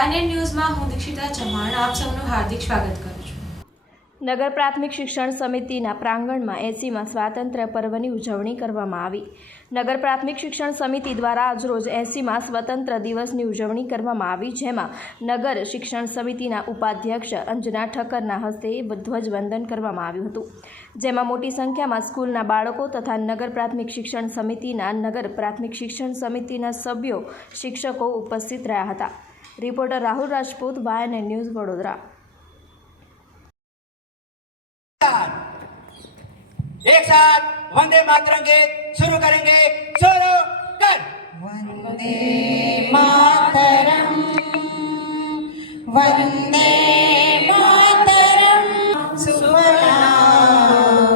વાયનેટ ન્યૂઝમાં હું દીક્ષિતા ચૌહાણ આપ સૌનું હાર્દિક સ્વાગત કરું છું। નગર પ્રાથમિક શિક્ષણ સમિતિના પ્રાંગણમાં 80માં સ્વાતંત્ર્ય પર્વની ઉજવણી કરવામાં આવી। નગર પ્રાથમિક શિક્ષણ સમિતિ દ્વારા આજરોજ 80માં સ્વતંત્ર દિવસની ઉજવણી કરવામાં આવી, જેમાં નગર શિક્ષણ સમિતિના ઉપાધ્યક્ષ અંજના ઠક્કરના હસ્તે ધ્વજવંદન કરવામાં આવ્યું હતું, જેમાં મોટી સંખ્યામાં સ્કૂલના બાળકો તથા નગર પ્રાથમિક શિક્ષણ સમિતિના સભ્યો, શિક્ષકો ઉપસ્થિત રહ્યા હતા। Reporter Rahul Rajput, Vynet news, Vadodara. एक साथ वंदे मातरम गीत शुरू करेंगे। शुरू कर। वंदे मातरम, वंदे मातरम, सुफलां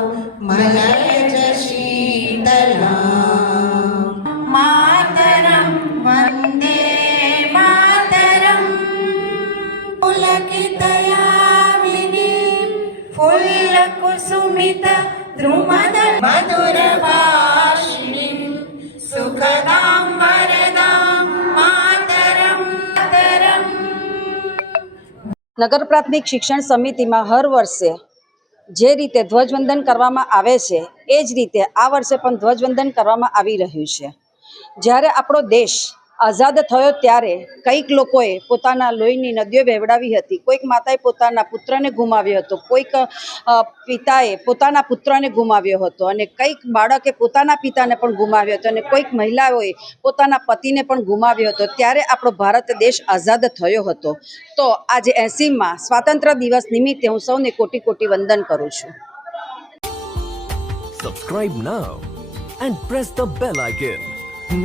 मलयज शीतलां, मातरम वंदे मातरम, पुलकितयामिनीं फुल्लकुसुमित द्रुमद मधुरभाषिणीं सुखदां वरदां मातरं मातरं। નગર પ્રાથમિક શિક્ષણ સમિતિમાં હર વર્ષે જે રીતે ધ્વજવંદન કરવામાં આવે છે એ જ રીતે આ વર્ષે પણ ધ્વજવંદન કરવામાં આવી રહ્યું છે। જ્યારે આપણો દેશ આઝાદ થયો ત્યારે કંઈક લોકોએ પોતાના લોહીની નદીઓ વહેવડાવી હતી, કોઈક માતાએ પોતાના પુત્રને ગુમાવ્યો હતો, કોઈક પિતાએ પોતાના પુત્રને ગુમાવ્યો હતો, અને કંઈક બાળકે પોતાના પિતાને પણ ગુમાવ્યો હતો, અને કોઈક મહિલાઓએ પોતાના પતિને પણ ગુમાવ્યો હતો। ત્યારે આપણો ભારત દેશ આઝાદ થયો હતો। તો આજે 80માં સ્વાતંત્ર્ય દિવસ નિમિત્તે હું સૌને કોટી કોટી વંદન કરું છું। Subscribe now and press the bell icon.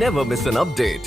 Never miss an update.